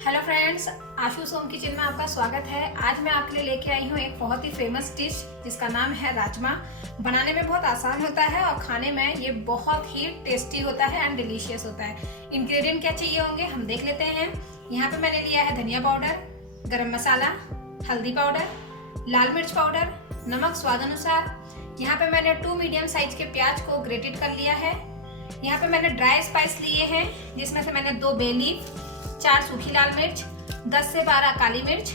Hello friends, आशु Som kitchen में आपका स्वागत है। आज मैं आपके लिए लेके आई हूँ एक बहुत ही फेमस डिश जिसका नाम है राजमा। बनाने में बहुत आसान होता है और खाने में ये बहुत ही टेस्टी होता है एंड डिलीशियस होता है। इंग्रेडिएंट क्या चाहिए होंगे हम देख लेते हैं। यहाँ पे मैंने लिया है धनिया पाउडर, गरम मसाला, हल्दी पाउडर, लाल मिर्च पाउडर, नमक स्वाद अनुसार। यहाँ पे मैंने 2 मीडियम साइज के प्याज को ग्रेटेड कर लिया है। यहाँ पे मैंने ड्राई स्पाइस लिए हैं जिसमें से मैंने 2 बे लीफ, 4 सूखी लाल मिर्च, 10 से 12 काली मिर्च,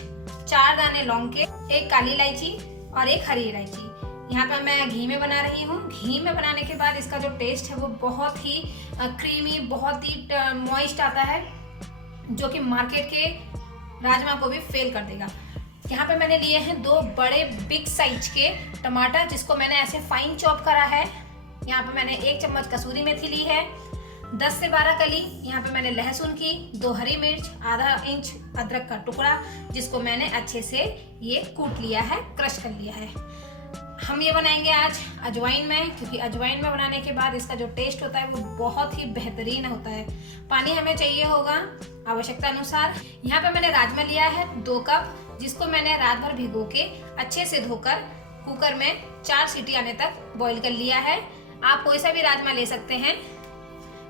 4 दाने लौंग के, 1 काली इलायची और 1 हरी इलायची। यहाँ पर मैं घी में बना रही हूँ। घी में बनाने के बाद इसका जो टेस्ट है वो बहुत ही क्रीमी, बहुत ही मॉइस्ट आता है, जो कि मार्केट के राजमा को भी फेल कर देगा। यहाँ पे मैंने लिए हैं 2 बड़े बिग साइज के टमाटर जिसको मैंने ऐसे फाइन चॉप करा है। यहाँ पे मैंने 1 चम्मच कसूरी मेथी ली है, 10 से 12 कली यहाँ पे मैंने लहसुन की, 2 हरी मिर्च, आधा इंच अदरक का टुकड़ा जिसको मैंने अच्छे से ये कूट लिया है, क्रश कर लिया है। हम ये बनाएंगे आज अजवाइन में, क्योंकि अजवाइन में बनाने के बाद इसका जो टेस्ट होता है वो बहुत ही बेहतरीन होता है। पानी हमें चाहिए होगा आवश्यकता अनुसार। यहाँ पे मैंने राजमा लिया है 2 कप, जिसको मैंने रात भर भिगो के अच्छे से धोकर कुकर में 4 सीटी आने तक बॉईल कर लिया है। आप कोई सा भी राजमा ले सकते हैं।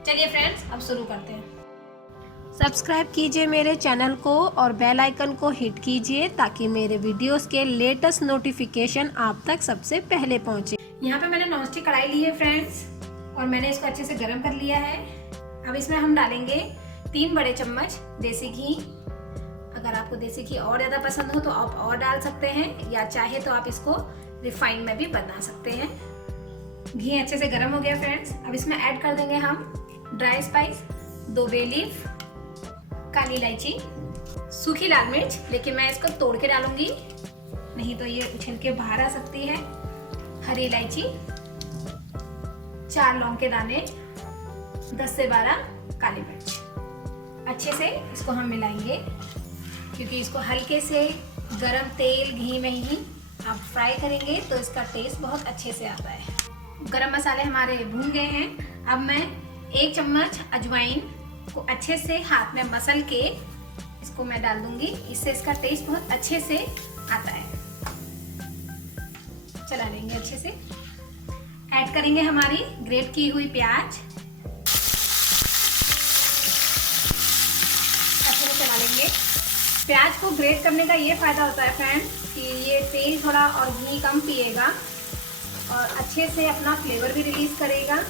चलिए फ्रेंड्स, अब शुरू करते हैं। सब्सक्राइब कीजिए मेरे चैनल को और बेल आइकन को हिट कीजिए ताकि मेरे वीडियोस के लेटेस्ट नोटिफिकेशन आप तक सबसे पहले पहुंचे। यहाँ पे मैंने नॉनस्टिक कढ़ाई ली है फ्रेंड्स, और मैंने इसको अच्छे से गर्म कर लिया है। अब इसमें हम डालेंगे 3 बड़े चम्मच देसी घी। अगर आपको देसी घी और ज़्यादा पसंद हो तो आप और डाल सकते हैं, या चाहे तो आप इसको रिफाइंड में भी बना सकते हैं। घी अच्छे से गर्म हो गया फ्रेंड्स। अब इसमें ऐड कर देंगे हम ड्राई स्पाइस, 2 बे लीफ, काली इलायची, सूखी लाल मिर्च, लेकिन मैं इसको तोड़ के डालूंगी, नहीं तो ये उछल के बाहर आ सकती है, हरी इलायची, 4 लौंग के दाने, 10 से 12 काली मिर्च। अच्छे से इसको हम मिलाएंगे, क्योंकि इसको हल्के से गरम तेल घी में ही आप फ्राई करेंगे तो इसका टेस्ट बहुत अच्छे से आता है। गरम मसाले हमारे भून गए हैं। अब मैं 1 चम्मच अजवाइन को अच्छे से हाथ में मसल के इसको मैं डाल दूंगी, इससे इसका टेस्ट बहुत अच्छे से आता है। चला लेंगे अच्छे से। ऐड करेंगे हमारी ग्रेट की हुई प्याज, अच्छे से चला लेंगे। प्याज को ग्रेट करने का ये फायदा होता है फ्रेंड्स कि ये तेल थोड़ा और घी कम पिएगा और अच्छे से अपना फ्लेवर भी रिलीज करेगा।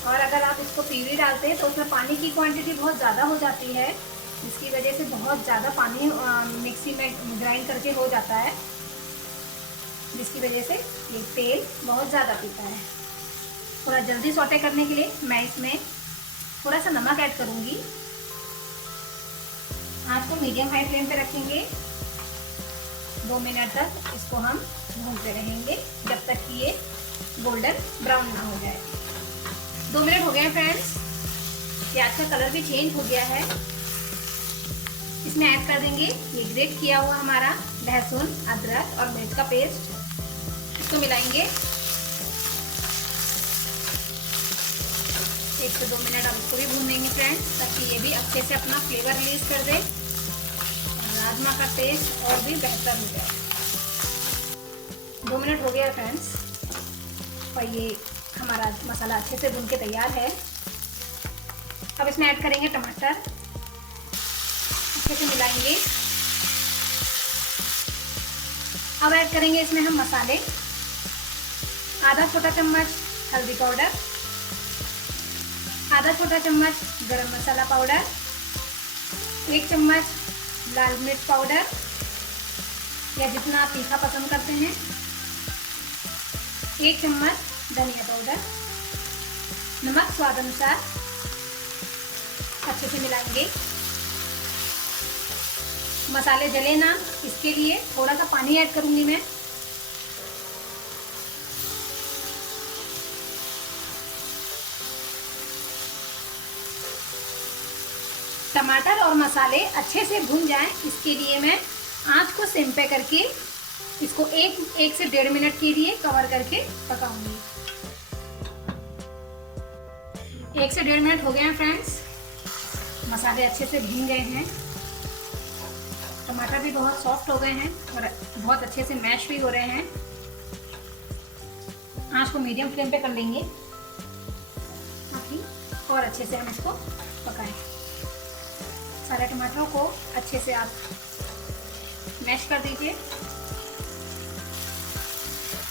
और अगर आप इसको प्यूरी डालते हैं तो उसमें पानी की क्वांटिटी बहुत ज़्यादा हो जाती है, जिसकी वजह से बहुत ज़्यादा पानी मिक्सी में ग्राइंड करके हो जाता है, जिसकी वजह से ये तेल बहुत ज़्यादा पीता है। थोड़ा जल्दी सौटे करने के लिए मैं इसमें थोड़ा सा नमक ऐड करूँगी। आँच को मीडियम हाई फ्लेम पे रखेंगे। 2 मिनट तक इसको हम भूनते रहेंगे जब तक कि ये गोल्डन ब्राउन ना हो जाए। 2 मिनट हो गए हैं फ्रेंड्स। प्याज का कलर भी चेंज हो गया है। इसमें ऐड कर देंगे ये ग्रेट किया हुआ हमारा लहसुन, अदरक और मिर्च का पेस्ट। इसको मिलाएंगे 1 से 2 मिनट। अब इसको भी भून देंगे फ्रेंड्स, ताकि ये भी अच्छे से अपना फ्लेवर रिलीज कर दे, राजमा का टेस्ट और भी बेहतर हो जाए। 2 मिनट हो गया फ्रेंड्स और ये हमारा मसाला अच्छे से भून के तैयार है। अब इसमें ऐड करेंगे टमाटर, अच्छे से मिलाएंगे। अब ऐड करेंगे इसमें हम मसाले। आधा छोटा चम्मच हल्दी पाउडर, आधा छोटा चम्मच गरम मसाला पाउडर, 1 चम्मच लाल मिर्च पाउडर, या जितना आप तीखा पसंद करते हैं, 1 चम्मच धनिया पाउडर, नमक स्वाद अनुसार। अच्छे से मिलाएंगे। मसाले जले ना, इसके लिए थोड़ा सा पानी ऐड करूंगी मैं। टमाटर और मसाले अच्छे से भून जाएं, इसके लिए मैं आंच को सिम पे करके इसको 1 से 1.5 मिनट के लिए कवर करके पकाऊंगी। 1 से 1.5 मिनट हो गए हैं फ्रेंड्स। मसाले अच्छे से भून गए हैं। टमाटर भी बहुत सॉफ्ट हो गए हैं और बहुत अच्छे से मैश भी हो रहे हैं। आंच को मीडियम फ्लेम पे कर लेंगे ताकि और अच्छे से हम इसको पकाएं। सारे टमाटरों को अच्छे से आप मैश कर दीजिए।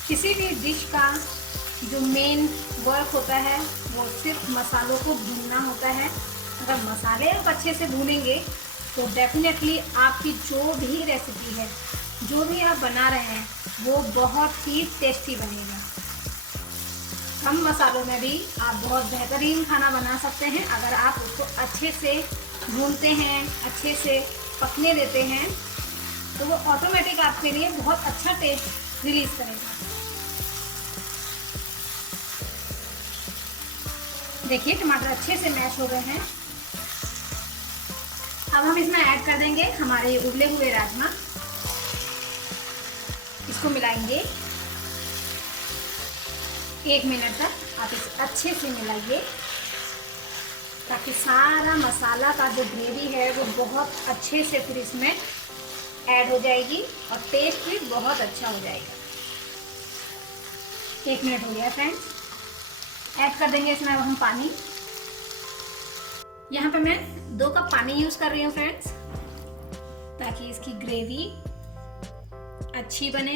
किसी भी डिश का जो मेन वर्क होता है वो सिर्फ मसालों को भूनना होता है। अगर मसाले आप अच्छे से भूनेंगे तो डेफिनेटली आपकी जो भी रेसिपी है, जो भी आप बना रहे हैं, वो बहुत ही टेस्टी बनेगा। कम मसालों में भी आप बहुत बेहतरीन खाना बना सकते हैं। अगर आप उसको अच्छे से भूनते हैं, अच्छे से पकने देते हैं, तो वो ऑटोमेटिक आपके लिए बहुत अच्छा टेस्ट रिलीज करेगा। देखिए टमाटर अच्छे से मैश हो गए हैं। अब हम इसमें ऐड कर देंगे हमारे उबले हुए राजमा। इसको मिलाएंगे 1 मिनट तक। आप इसे अच्छे से मिलाइए ताकि सारा मसाला का जो ग्रेवी है वो बहुत अच्छे से फिर इसमें ऐड हो जाएगी और टेस्ट भी बहुत अच्छा हो जाएगा। 1 मिनट हो गया फ्रेंड्स। ऐड कर देंगे इसमें अब हम पानी। यहाँ पे मैं 2 कप पानी यूज कर रही हूँ फ्रेंड्स, ताकि इसकी ग्रेवी अच्छी बने।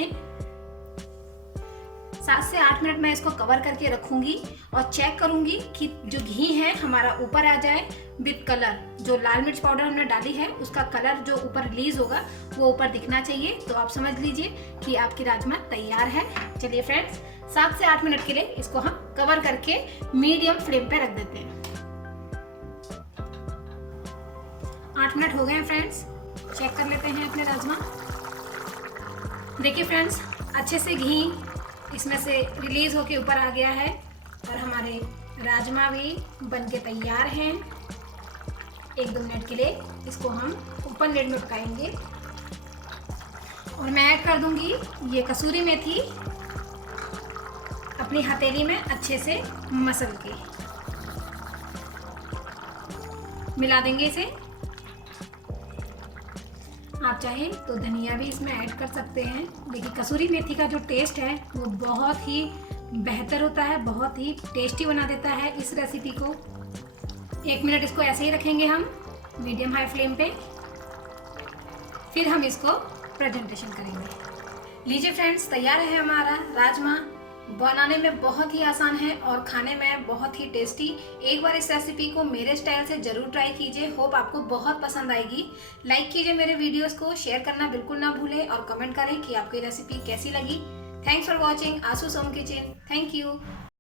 7 से 8 मिनट मैं इसको कवर करके रखूंगी और चेक करूंगी कि जो घी है हमारा ऊपर आ जाए विद कलर। जो लाल मिर्च पाउडर हमने डाली है उसका कलर जो ऊपर रिलीज होगा वो ऊपर दिखना चाहिए। तो आप समझ लीजिए कि आपकी राजमा तैयार है। चलिए फ्रेंड्स 7 से 8 मिनट के लिए इसको हम कवर करके मीडियम फ्लेम पे रख देते हैं। 8 मिनट हो गए हैं फ्रेंड्स। चेक कर लेते हैं अपने राजमा। देखिए फ्रेंड्स अच्छे से घी इसमें से रिलीज होके ऊपर आ गया है और हमारे राजमा भी बनके तैयार हैं। 1-2 मिनट के लिए इसको हम ओपन लिड में पकाएंगे और मैं ऐड कर दूंगी ये कसूरी मेथी अपनी हथेली में अच्छे से मसल के मिला देंगे इसे। आप चाहें तो धनिया भी इसमें ऐड कर सकते हैं। देखिए कसूरी मेथी का जो टेस्ट है वो बहुत ही बेहतर होता है, बहुत ही टेस्टी बना देता है इस रेसिपी को। 1 मिनट इसको ऐसे ही रखेंगे हम मीडियम हाई फ्लेम पे, फिर हम इसको प्रेजेंटेशन करेंगे। लीजिए फ्रेंड्स तैयार है हमारा राजमा। बनाने में बहुत ही आसान है और खाने में बहुत ही टेस्टी। एक बार इस रेसिपी को मेरे स्टाइल से जरूर ट्राई कीजिए। होप आपको बहुत पसंद आएगी। लाइक कीजिए मेरे वीडियोस को, शेयर करना बिल्कुल ना भूलें और कमेंट करें कि आपको ये रेसिपी कैसी लगी। Thanks for watching Ashu Som kitchen. Thank you.